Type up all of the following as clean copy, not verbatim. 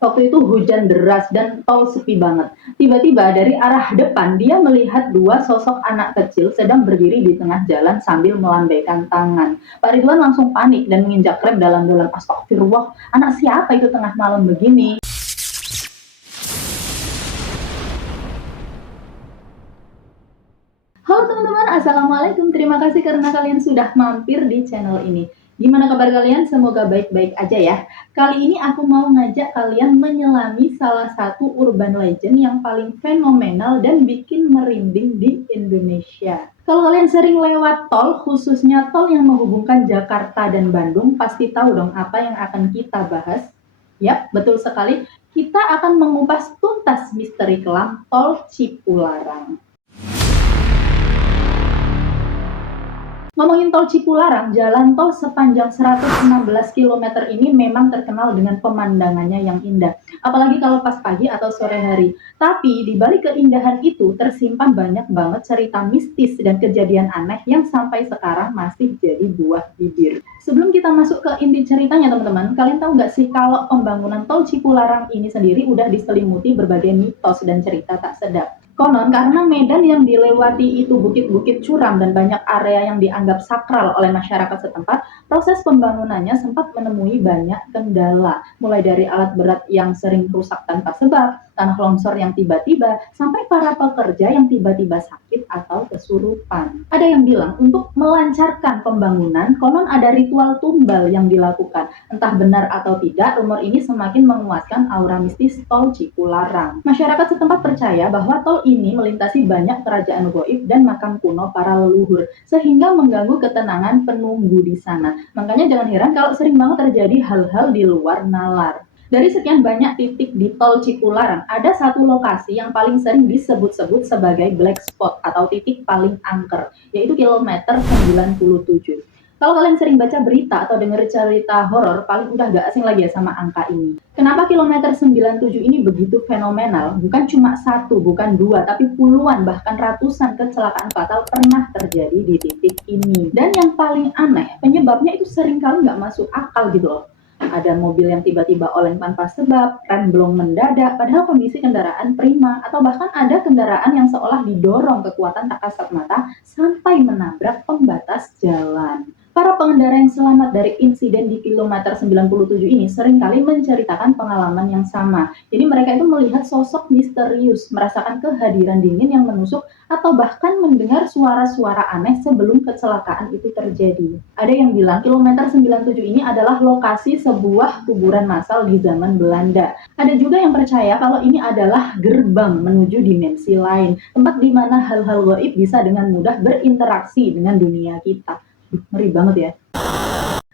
Waktu itu hujan deras dan tol sepi banget. Tiba-tiba dari arah depan dia melihat dua sosok anak kecil sedang berdiri di tengah jalan sambil melambaikan tangan. Pak Ridwan langsung panik dan menginjak rem dalam-dalam. Astagfirullah, anak siapa itu tengah malam begini? Halo teman-teman, Assalamualaikum. Terima kasih karena kalian sudah mampir di channel ini. Gimana kabar kalian? Semoga baik-baik aja ya. Kali ini aku mau ngajak kalian menyelami salah satu urban legend yang paling fenomenal dan bikin merinding di Indonesia. Kalau kalian sering lewat tol, khususnya tol yang menghubungkan Jakarta dan Bandung, pasti tahu dong apa yang akan kita bahas. Yap, betul sekali. Kita akan mengupas tuntas misteri kelam tol Cipularang. Ngomongin tol Cipularang, jalan tol sepanjang 116 km ini memang terkenal dengan pemandangannya yang indah. Apalagi kalau pas pagi atau sore hari. Tapi di balik keindahan itu tersimpan banyak banget cerita mistis dan kejadian aneh yang sampai sekarang masih jadi buah bibir. Sebelum kita masuk ke inti ceritanya teman-teman, kalian tahu nggak sih kalau pembangunan tol Cipularang ini sendiri udah diselimuti berbagai mitos dan cerita tak sedap. Konon karena medan yang dilewati itu bukit-bukit curam dan banyak area yang dianggap sakral oleh masyarakat setempat, proses pembangunannya sempat menemui banyak kendala, mulai dari alat berat yang sering rusak tanpa sebab, tanah longsor yang tiba-tiba, sampai para pekerja yang tiba-tiba sakit atau kesurupan. Ada yang bilang untuk melancarkan pembangunan, konon ada ritual tumbal yang dilakukan. Entah benar atau tidak, rumor ini semakin menguatkan aura mistis tol Cipularang. Masyarakat setempat percaya bahwa tol ini melintasi banyak kerajaan gaib dan makam kuno para leluhur, sehingga mengganggu ketenangan penunggu di sana. Makanya jangan heran kalau sering banget terjadi hal-hal di luar nalar. Dari sekian banyak titik di tol Cipularang, ada satu lokasi yang paling sering disebut-sebut sebagai black spot atau titik paling angker, yaitu kilometer 97. Kalau kalian sering baca berita atau dengar cerita horor, paling udah gak asing lagi ya sama angka ini. Kenapa kilometer 97 ini begitu fenomenal? Bukan cuma satu, bukan dua, tapi puluhan bahkan ratusan kecelakaan fatal pernah terjadi di titik ini. Dan yang paling aneh, penyebabnya itu seringkali nggak masuk akal gitu loh. Ada mobil yang tiba-tiba oleng tanpa sebab, rem belum mendadak, padahal kondisi kendaraan prima, atau bahkan ada kendaraan yang seolah didorong kekuatan tak kasat mata sampai menabrak pembatas jalan. Para pengendara yang selamat dari insiden di kilometer 97 ini seringkali menceritakan pengalaman yang sama. Jadi mereka itu melihat sosok misterius, merasakan kehadiran dingin yang menusuk, atau bahkan mendengar suara-suara aneh sebelum kecelakaan itu terjadi. Ada yang bilang kilometer 97 ini adalah lokasi sebuah kuburan massal di zaman Belanda. Ada juga yang percaya kalau ini adalah gerbang menuju dimensi lain, tempat di mana hal-hal gaib bisa dengan mudah berinteraksi dengan dunia kita. Ngeri banget ya.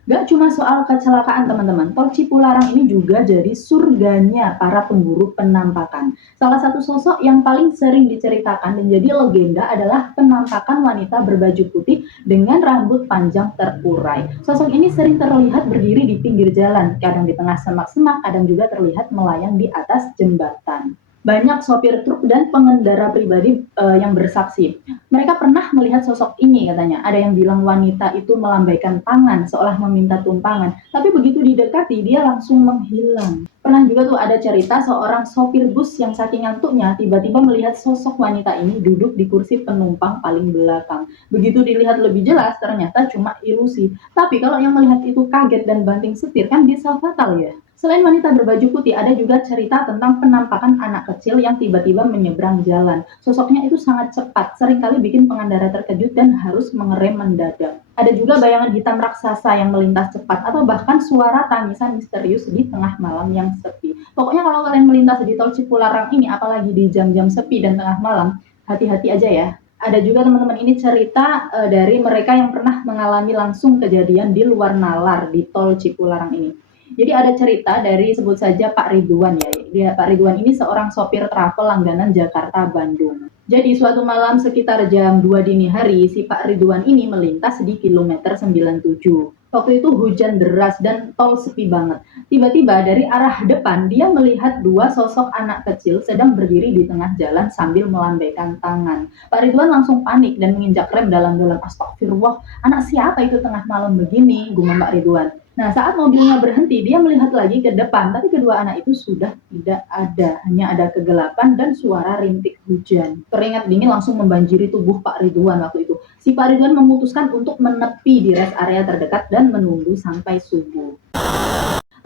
Gak cuma soal kecelakaan teman-teman, tol Cipularang ini juga jadi surganya para pemburu penampakan. Salah satu sosok yang paling sering diceritakan dan jadi legenda adalah penampakan wanita berbaju putih dengan rambut panjang terurai. Sosok ini sering terlihat berdiri di pinggir jalan, kadang di tengah semak-semak, kadang juga terlihat melayang di atas jembatan. Banyak sopir truk dan pengendara pribadi yang bersaksi. Mereka pernah melihat sosok ini katanya. Ada yang bilang wanita itu melambaikan tangan seolah meminta tumpangan. Tapi begitu didekati dia langsung menghilang. Pernah juga tuh ada cerita seorang sopir bus yang saking ngantuknya tiba-tiba melihat sosok wanita ini duduk di kursi penumpang paling belakang. Begitu dilihat lebih jelas ternyata cuma ilusi. Tapi kalau yang melihat itu kaget dan banting setir kan bisa fatal ya. Selain wanita berbaju putih, ada juga cerita tentang penampakan anak kecil yang tiba-tiba menyeberang jalan. Sosoknya itu sangat cepat, seringkali bikin pengendara terkejut dan harus mengerem mendadak. Ada juga bayangan hitam raksasa yang melintas cepat, atau bahkan suara tangisan misterius di tengah malam yang sepi. Pokoknya kalau kalian melintas di tol Cipularang ini, apalagi di jam-jam sepi dan tengah malam, hati-hati aja ya. Ada juga teman-teman ini cerita dari mereka yang pernah mengalami langsung kejadian di luar nalar di tol Cipularang ini. Jadi ada cerita dari sebut saja Pak Ridwan ya. Pak Ridwan ini seorang sopir travel langganan Jakarta Bandung. Jadi suatu malam sekitar jam 2 dini hari si Pak Ridwan ini melintas di kilometer 97. Waktu itu hujan deras dan tol sepi banget. Tiba-tiba dari arah depan dia melihat dua sosok anak kecil sedang berdiri di tengah jalan sambil melambaikan tangan. Pak Ridwan langsung panik dan menginjak rem dalam-dalam. Astagfirullah, anak siapa itu tengah malam begini? Gumam Pak Ridwan. Nah, saat mobilnya berhenti, dia melihat lagi ke depan, tapi kedua anak itu sudah tidak ada. Hanya ada kegelapan dan suara rintik hujan. Keringat dingin langsung membanjiri tubuh Pak Ridwan waktu itu. Si Pak Ridwan memutuskan untuk menepi di rest area terdekat dan menunggu sampai subuh.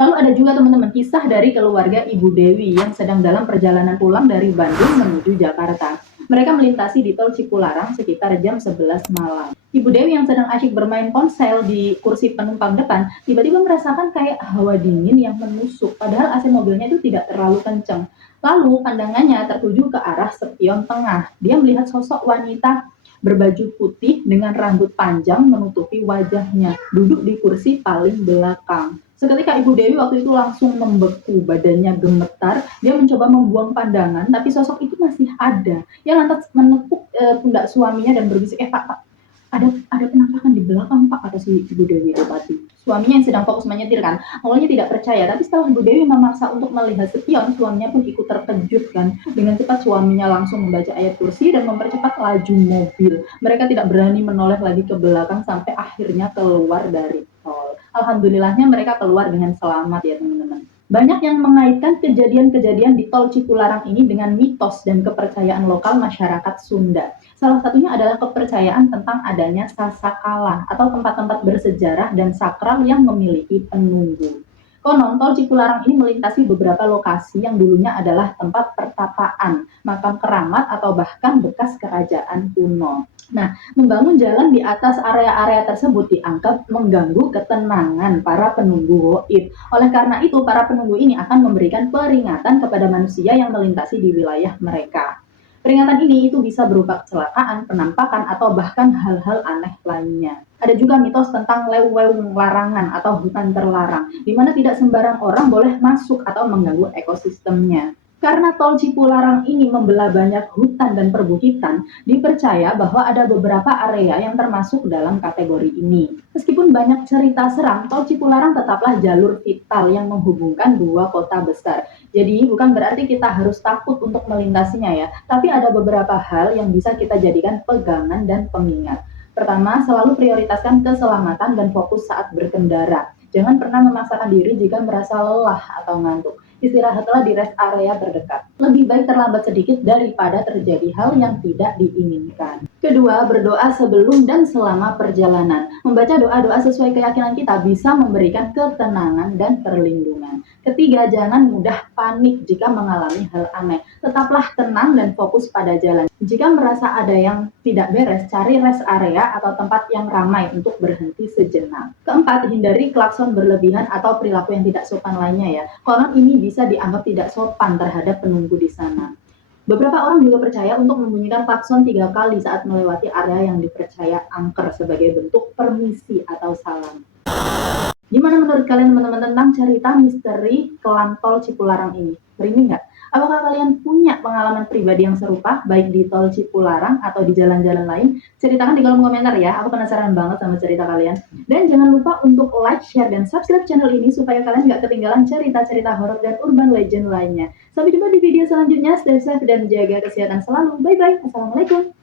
Lalu ada juga teman-teman kisah dari keluarga Ibu Dewi yang sedang dalam perjalanan pulang dari Bandung menuju Jakarta. Mereka melintasi di tol Cipularang sekitar jam 11 malam. Ibu Dewi yang sedang asyik bermain ponsel di kursi penumpang depan, tiba-tiba merasakan kayak hawa dingin yang menusuk, padahal AC mobilnya itu tidak terlalu kencang. Lalu pandangannya tertuju ke arah spion tengah. Dia melihat sosok wanita berbaju putih dengan rambut panjang menutupi wajahnya, duduk di kursi paling belakang. Seketika Ibu Dewi waktu itu langsung membeku, badannya gemetar, dia mencoba membuang pandangan, tapi sosok itu masih ada. Dia lantas menepuk pundak suaminya dan berbisik, Pak, Pak, ada penampakan di belakang Pak, kata si Ibu Dewi itu tadi. Suaminya yang sedang fokus menyetir kan, awalnya tidak percaya, tapi setelah Ibu Dewi memaksa untuk melihat spion, suaminya pun ikut terkejut kan. Dengan cepat suaminya langsung membaca ayat kursi dan mempercepat laju mobil. Mereka tidak berani menoleh lagi ke belakang sampai akhirnya keluar dari tol. Alhamdulillahnya mereka keluar dengan selamat ya teman-teman. Banyak yang mengaitkan kejadian-kejadian di tol Cipularang ini dengan mitos dan kepercayaan lokal masyarakat Sunda. Salah satunya adalah kepercayaan tentang adanya sasakala atau tempat-tempat bersejarah dan sakral yang memiliki penunggu. Konon, tol Cipularang ini melintasi beberapa lokasi yang dulunya adalah tempat pertapaan, makam keramat, atau bahkan bekas kerajaan kuno. Nah, membangun jalan di atas area-area tersebut dianggap mengganggu ketenangan para penunggu gaib. Oleh karena itu, para penunggu ini akan memberikan peringatan kepada manusia yang melintasi di wilayah mereka. Peringatan ini itu bisa berupa kecelakaan, penampakan, atau bahkan hal-hal aneh lainnya. Ada juga mitos tentang leweng larangan atau hutan terlarang, di mana tidak sembarang orang boleh masuk atau mengganggu ekosistemnya. Karena tol Cipularang ini membelah banyak hutan dan perbukitan, dipercaya bahwa ada beberapa area yang termasuk dalam kategori ini. Meskipun banyak cerita seram, tol Cipularang tetaplah jalur vital yang menghubungkan dua kota besar. Jadi bukan berarti kita harus takut untuk melintasinya ya, tapi ada beberapa hal yang bisa kita jadikan pegangan dan pengingat. Pertama, selalu prioritaskan keselamatan dan fokus saat berkendara. Jangan pernah memaksakan diri jika merasa lelah atau ngantuk. Istirahatlah di rest area terdekat. Lebih baik terlambat sedikit daripada terjadi hal yang tidak diinginkan. Kedua, berdoa sebelum dan selama perjalanan. Membaca doa-doa sesuai keyakinan kita bisa memberikan ketenangan dan perlindungan. Ketiga, jangan mudah panik jika mengalami hal aneh. Tetaplah tenang dan fokus pada jalan. Jika merasa ada yang tidak beres, cari rest area atau tempat yang ramai untuk berhenti sejenak. Keempat, hindari klakson berlebihan atau perilaku yang tidak sopan lainnya ya. Konon ini bisa dianggap tidak sopan terhadap penunggu di sana. Beberapa orang juga percaya untuk membunyikan klakson 3 kali saat melewati area yang dipercaya angker sebagai bentuk permisi atau salam. Gimana menurut kalian teman-teman tentang cerita misteri Kelan Tol Cipularang ini? Merinding nggak? Apakah kalian punya pengalaman pribadi yang serupa, baik di Tol Cipularang atau di jalan-jalan lain? Ceritakan di kolom komentar ya, aku penasaran banget sama cerita kalian. Dan jangan lupa untuk like, share, dan subscribe channel ini supaya kalian nggak ketinggalan cerita-cerita horor dan urban legend lainnya. Sampai jumpa di video selanjutnya, stay safe dan jaga kesehatan selalu. Bye-bye, Assalamualaikum.